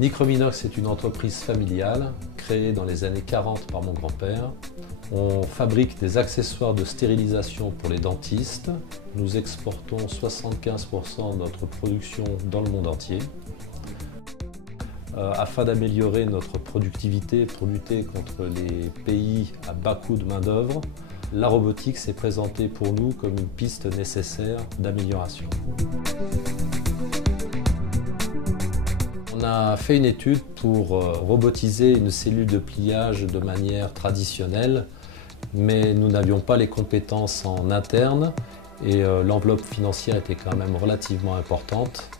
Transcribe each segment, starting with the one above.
Nicrominox est une entreprise familiale créée dans les années 40 par mon grand-père. On fabrique des accessoires de stérilisation pour les dentistes. Nous exportons 75% de notre production dans le monde entier. Afin d'améliorer notre productivité pour lutter contre les pays à bas coût de main-d'œuvre, la robotique s'est présentée pour nous comme une piste nécessaire d'amélioration. On a fait une étude pour robotiser une cellule de pliage de manière traditionnelle, mais nous n'avions pas les compétences en interne et l'enveloppe financière était quand même relativement importante.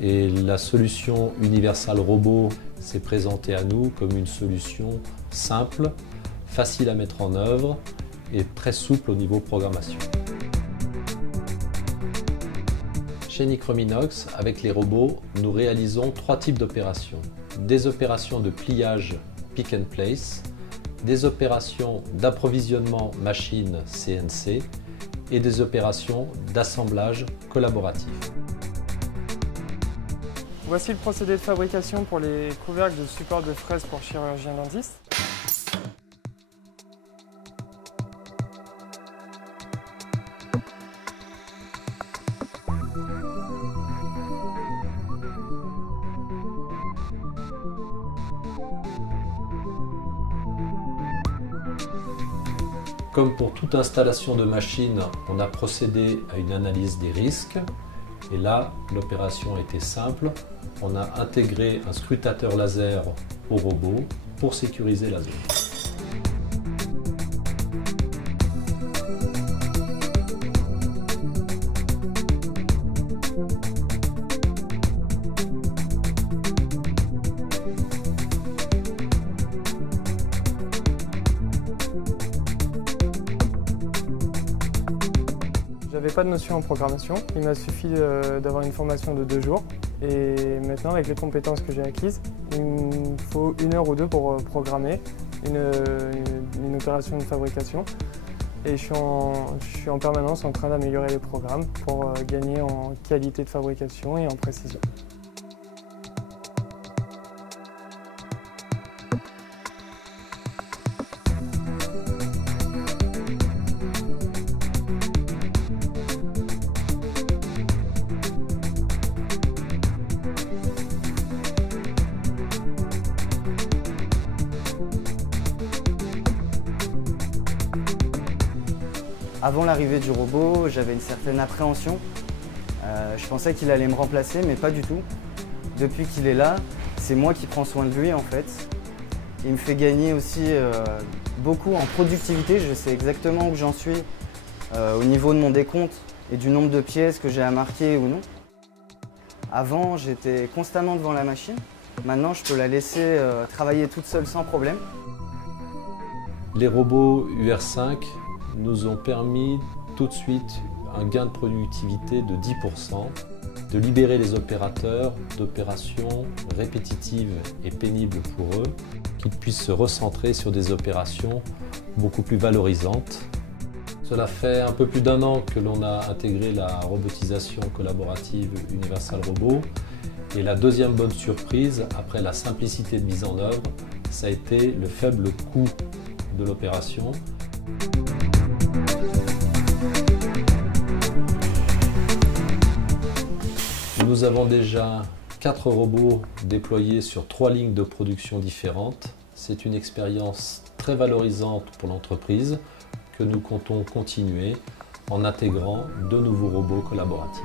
Et la solution Universal Robot s'est présentée à nous comme une solution simple, facile à mettre en œuvre et très souple au niveau programmation. Chez Nicrominox, avec les robots, nous réalisons 3 types d'opérations. Des opérations de pliage pick and place, des opérations d'approvisionnement machine CNC et des opérations d'assemblage collaboratif. Voici le procédé de fabrication pour les couvercles de support de fraises pour chirurgiens dentistes. Comme pour toute installation de machine, on a procédé à une analyse des risques. Et là, l'opération était simple. On a intégré un scrutateur laser au robot pour sécuriser la zone. J'avais pas de notion en programmation, il m'a suffi d'avoir une formation de 2 jours. Et maintenant, avec les compétences que j'ai acquises, il me faut 1 heure ou 2 pour programmer une opération de fabrication. Et je suis en permanence en train d'améliorer les programmes pour gagner en qualité de fabrication et en précision. Avant l'arrivée du robot, j'avais une certaine appréhension. Je pensais qu'il allait me remplacer, mais pas du tout. Depuis qu'il est là, c'est moi qui prends soin de lui en fait. Il me fait gagner aussi beaucoup en productivité. Je sais exactement où j'en suis au niveau de mon décompte et du nombre de pièces que j'ai à marquer ou non. Avant, j'étais constamment devant la machine. Maintenant, je peux la laisser travailler toute seule sans problème. Les robots UR5 nous ont permis tout de suite un gain de productivité de 10%, de libérer les opérateurs d'opérations répétitives et pénibles pour eux, qu'ils puissent se recentrer sur des opérations beaucoup plus valorisantes. Cela fait un peu plus d'1 an que l'on a intégré la robotisation collaborative Universal Robot. Et la deuxième bonne surprise, après la simplicité de mise en œuvre, ça a été le faible coût de l'opération. Nous avons déjà 4 robots déployés sur 3 lignes de production différentes. C'est une expérience très valorisante pour l'entreprise que nous comptons continuer en intégrant de nouveaux robots collaboratifs.